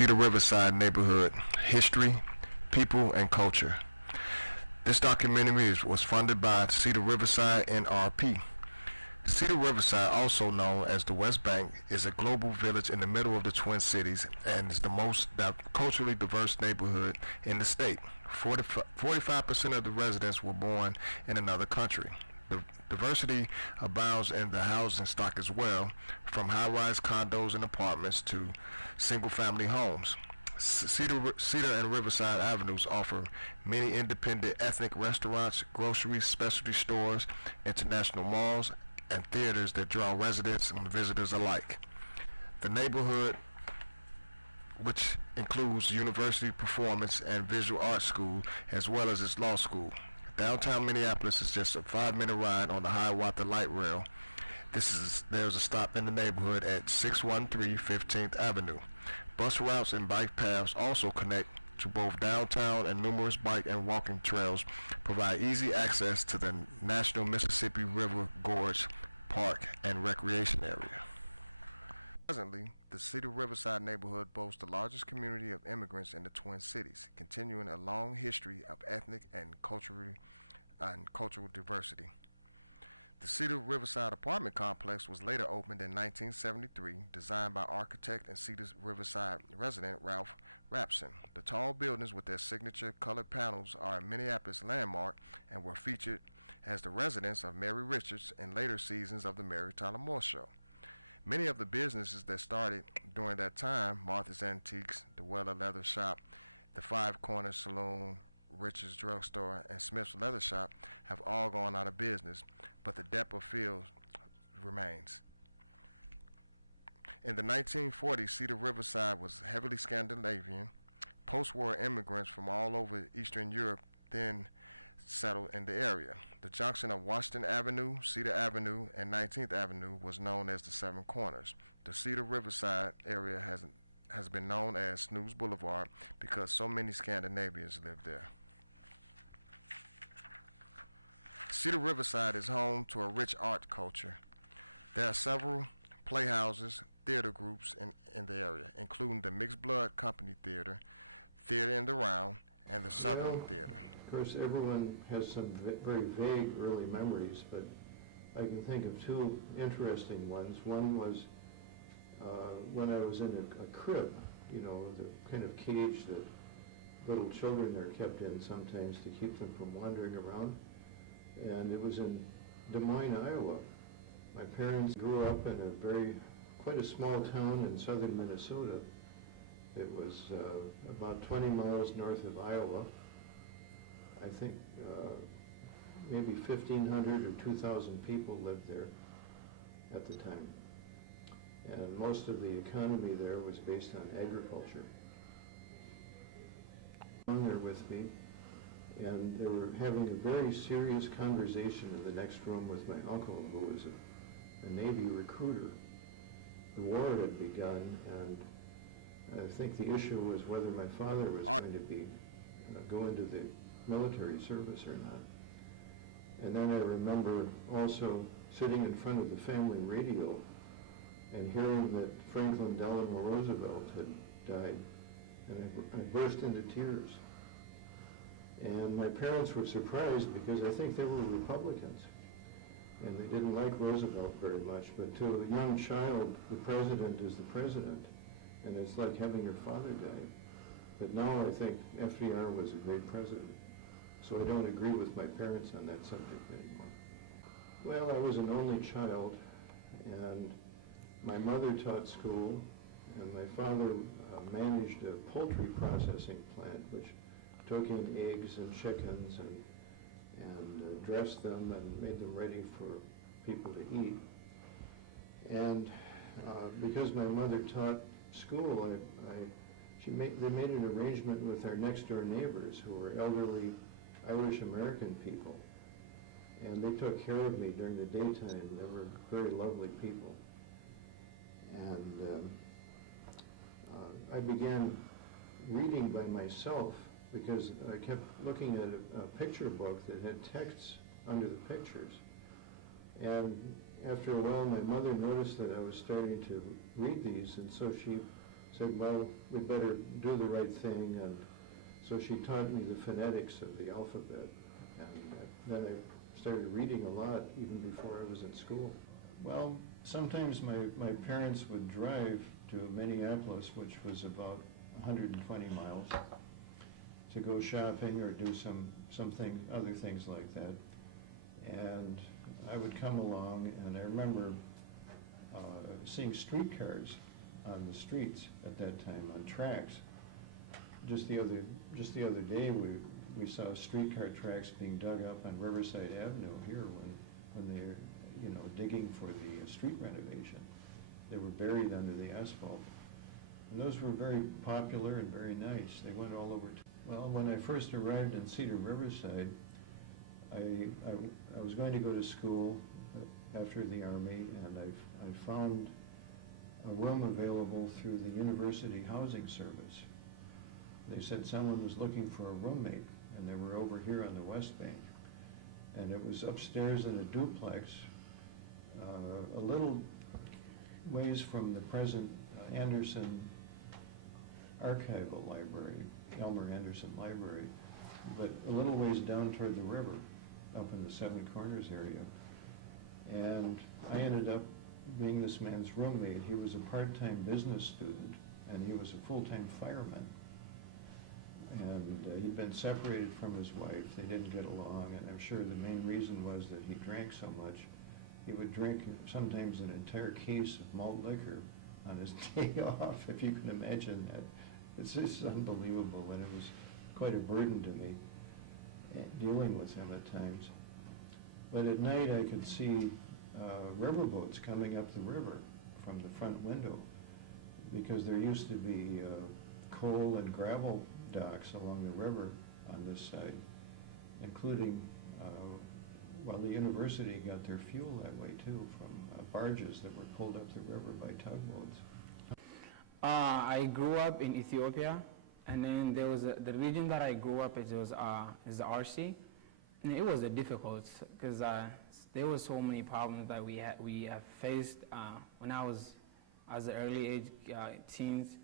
Cedar Riverside neighborhood history, people, and culture. This documentary was funded by Cedar Riverside NRP. Cedar Riverside, also known as the West Bank, is a global village in the middle of the Twin Cities and is the most culturally diverse neighborhood in the state. 45% of the residents were born in another country. The diversity abounds in the housing stock as well, from high-rise condos and apartments to single-family homes. Cedar and Riverside Avenues offer many independent ethnic restaurants, groceries, specialty stores, international malls, and theaters that draw residents and visitors alike. The neighborhood, which includes University Performance and Visual Arts School, as well as its law school. Downtown Minneapolis is just a 5-minute ride on the Hiawatha Light Rail. There's a stop in the neighborhood at 613 15th Avenue. Bus routes and bike paths also connect to both downtown, and numerous bike and walking trails provide easy access to the National Mississippi River Gorge Park and Recreation Area. Presently, the Cedar Riverside neighborhood boasts the largest community of immigrants in the Twin Cities, continuing a long history of ethnic and cultural diversity. The Cedar Riverside apartment complex was later opened in 1973, designed by architect and Cedar Riverside resident Ralph Rapson. The tall buildings with their signature colored panels are a Minneapolis landmark and were featured as the residence of Mary Richards in later seasons of the Mary Tyler Moore Show. Many of the businesses that started during that time, Martha's Antiques, the Weller Leather Shop, the Five Corners Saloon, Richards Drugstore, and Smith's Leather Shop, have all gone out of business, but the depth of field remains. In the 1940s, Cedar Riverside was heavily Scandinavian. Post-war immigrants from all over Eastern Europe then settled in the area. The junction of Washington Avenue, Cedar Avenue, and 19th Avenue was known as the Seven Corners. The Cedar Riverside area has been known as Snooze Boulevard because so many Scandinavians live there. Cedar Riverside is home to a rich art culture. There are several playhouses, theater groups in the area, including the Mixed Blood Company Theater, Theater in the Round, and the Southern Theater. Of course, everyone has some very vague early memories, but I can think of two interesting ones. One was when I was in a crib, you know, the kind of cage that little children are kept in sometimes to keep them from wandering around. And it was in Des Moines, Iowa. My parents grew up in quite a small town in southern Minnesota. It was about 20 miles north of Iowa. I think maybe 1,500 or 2,000 people lived there at the time. And most of the economy there was based on agriculture. Down there with me, and they were having a very serious conversation in the next room with my uncle, who was a Navy recruiter. The war had begun, and I think the issue was whether my father was going to go into the military service or not. And then I remember also sitting in front of the family radio and hearing that Franklin Delano Roosevelt had died, and I burst into tears. And my parents were surprised because I think they were Republicans, and they didn't like Roosevelt very much. But to a young child, the president is the president, and it's like having your father die. But now I think FDR was a great president, so I don't agree with my parents on that subject anymore. Well, I was an only child, and my mother taught school, and my father managed a poultry processing plant, which took in eggs and chickens and dressed them and made them ready for people to eat. And because my mother taught school, they made an arrangement with our next door neighbors, who were elderly Irish American people, and they took care of me during the daytime. They were very lovely people. And I began reading by myself because I kept looking at a picture book that had texts under the pictures. And after a while, my mother noticed that I was starting to read these, and so she said, well, we'd better do the right thing, and so she taught me the phonetics of the alphabet, and then I started reading a lot even before I was in school. Well, sometimes my parents would drive to Minneapolis, which was about 120 miles, to go shopping or do other things like that. And I would come along, and I remember seeing streetcars on the streets at that time, on tracks. Just the other day, we saw streetcar tracks being dug up on Riverside Avenue here when they were, digging for the street renovation. They were buried under the asphalt. And those were very popular and very nice. They went all over. Well, when I first arrived in Cedar Riverside, I was going to go to school after the Army, and I found a room available through the University Housing Service. They said someone was looking for a roommate, and they were over here on the West Bank. And it was upstairs in a duplex, a little ways from the present Anderson Archival Library, Elmer Anderson Library, but a little ways down toward the river, up in the Seven Corners area. And I ended up being this man's roommate. He was a part-time business student, and he was a full-time fireman. And he'd been separated from his wife. They didn't get along, and I'm sure the main reason was that he drank so much. He would drink sometimes an entire case of malt liquor on his day off, if you can imagine that. It's just unbelievable, and it was quite a burden to me, dealing with him at times. But at night I could see riverboats coming up the river from the front window, because there used to be coal and gravel docks along the river on this side, including, the university got their fuel that way too, from barges that were pulled up the river by tugboats. I grew up in Ethiopia, and then there was the region that I grew up in is the RC, and it was difficult because there were so many problems that we faced when I was as an early age teens.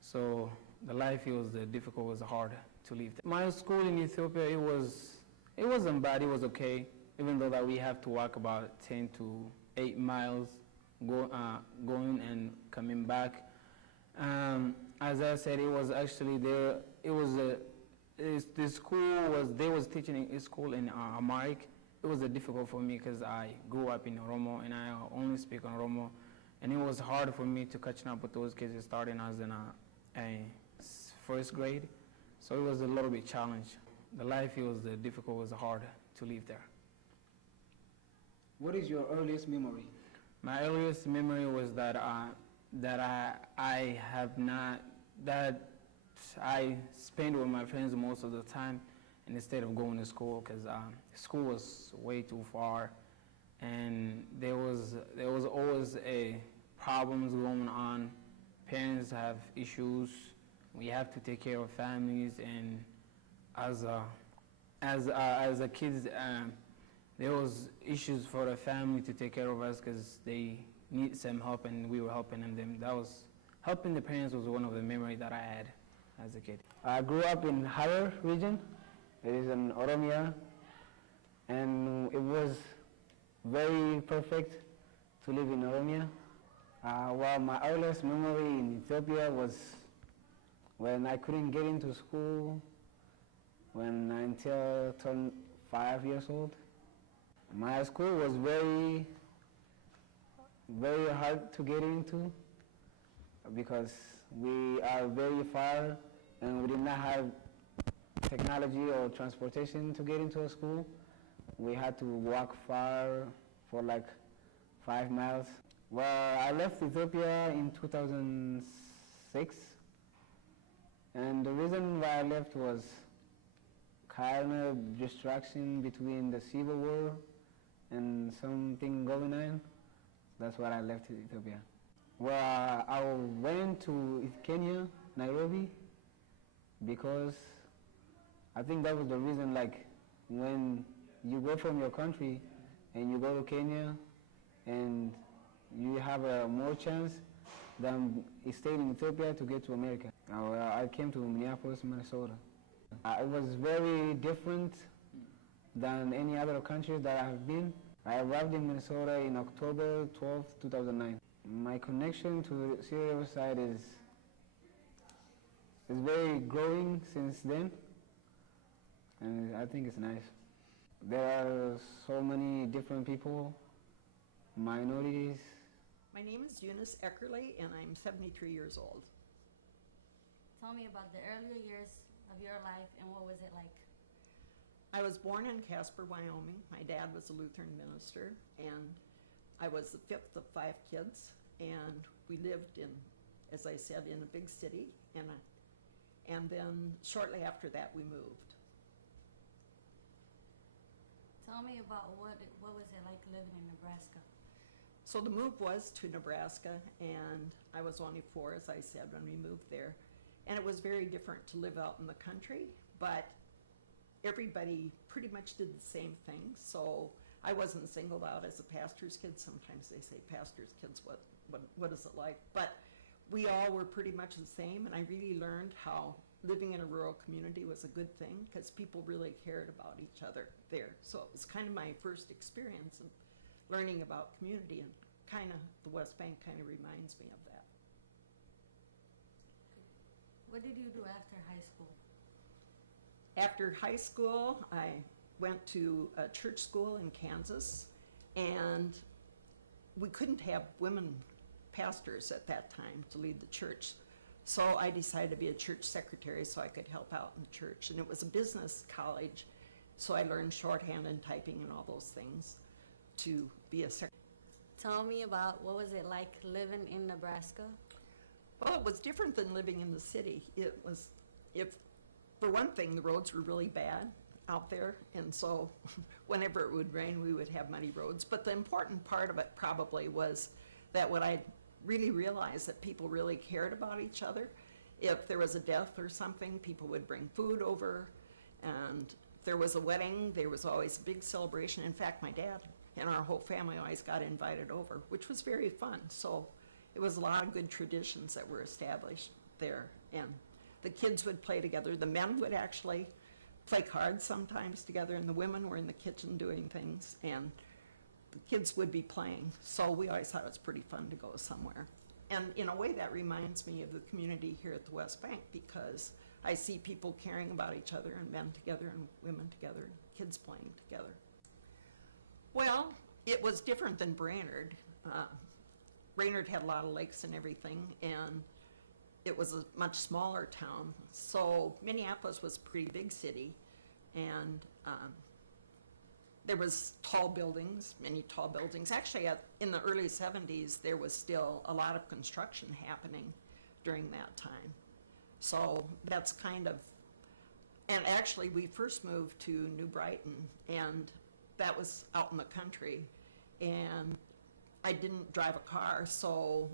So the life was difficult, it was hard to live there. My school in Ethiopia, it wasn't bad, it was okay, even though that we have to walk about 10 to 8 miles going and coming back. As I said, it was actually there. It was the school was they was teaching a school in Amharic. It was difficult for me because I grew up in Oromo and I only speak Oromo, and it was hard for me to catch up with those kids starting as in a first grade. So it was a little bit challenge. The life was difficult. It was hard to live there. What is your earliest memory? My earliest memory was that I spent with my friends most of the time instead of going to school, because school was way too far, and there was always problems going on. Parents have issues. We have to take care of families, and as a kids, there was issues for the family to take care of us because they need some help, and we were helping them. That was helping the parents was one of the memories that I had as a kid. My earliest memory in Ethiopia was when I couldn't get into school until I turned 5 years old. My school was very, very hard to get into because we are very far and we did not have technology or transportation to get into a school. We had to walk far for like 5 miles. Well, I left Ethiopia in 2006, and the reason why I left was kind of distraction between the civil war and something going on. That's why I left Ethiopia. Well, I went to Kenya, Nairobi, because I think that was the reason, like, when you go from your country and you go to Kenya and you have a more chance than staying in Ethiopia to get to America. I came to Minneapolis, Minnesota. It was very different than any other countries that I have been. I arrived in Minnesota in October 12th, 2009. My connection to Cedar Riverside is very growing since then, and I think it's nice. There are so many different people, minorities. My name is Eunice Eckerly, and I'm 73 years old. Tell me about the earlier years of your life and what was it like? I was born in Casper, Wyoming. My dad was a Lutheran minister, and I was the fifth of 5 kids, and we lived in, as I said, in a big city, and then shortly after that we moved. Tell me about what was it like living in Nebraska? So the move was to Nebraska, and I was only 4, as I said, when we moved there. And it was very different to live out in the country, but everybody pretty much did the same thing. So I wasn't singled out as a pastor's kid. Sometimes they say pastor's kids, what is it like? But we all were pretty much the same, and I really learned how living in a rural community was a good thing because people really cared about each other there. So it was kind of my first experience in learning about community, and kind of the West Bank kind of reminds me of that. What did you do after high school? After high school, I went to a church school in Kansas, and we couldn't have women pastors at that time to lead the church. So I decided to be a church secretary so I could help out in the church. And it was a business college, so I learned shorthand and typing and all those things to be a secretary. Tell me about what was it like living in Nebraska? Well, it was different than living in the city. It was, for one thing, the roads were really bad out there, and so whenever it would rain, we would have muddy roads. But the important part of it probably was that what I really realized that people really cared about each other. If there was a death or something, people would bring food over, and if there was a wedding, there was always a big celebration. In fact, my dad and our whole family always got invited over, which was very fun. So it was a lot of good traditions that were established there, and the kids would play together. The men would actually play cards sometimes together, and the women were in the kitchen doing things, and the kids would be playing. So we always thought it was pretty fun to go somewhere. And in a way, that reminds me of the community here at the West Bank, because I see people caring about each other, and men together and women together and kids playing together. Well, it was different than Brainerd. Brainerd had a lot of lakes and everything, and it was a much smaller town. So Minneapolis was a pretty big city, and there was tall buildings, many tall buildings. Actually, in the early 70s, there was still a lot of construction happening during that time. So that's kind of, and actually we first moved to New Brighton, and that was out in the country, and I didn't drive a car, so,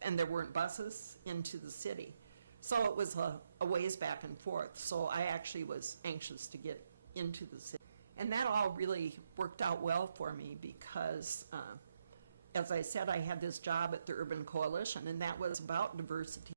and there weren't buses into the city. So it was a ways back and forth. So I actually was anxious to get into the city. And that all really worked out well for me because, as I said, I had this job at the Urban Coalition, and that was about diversity.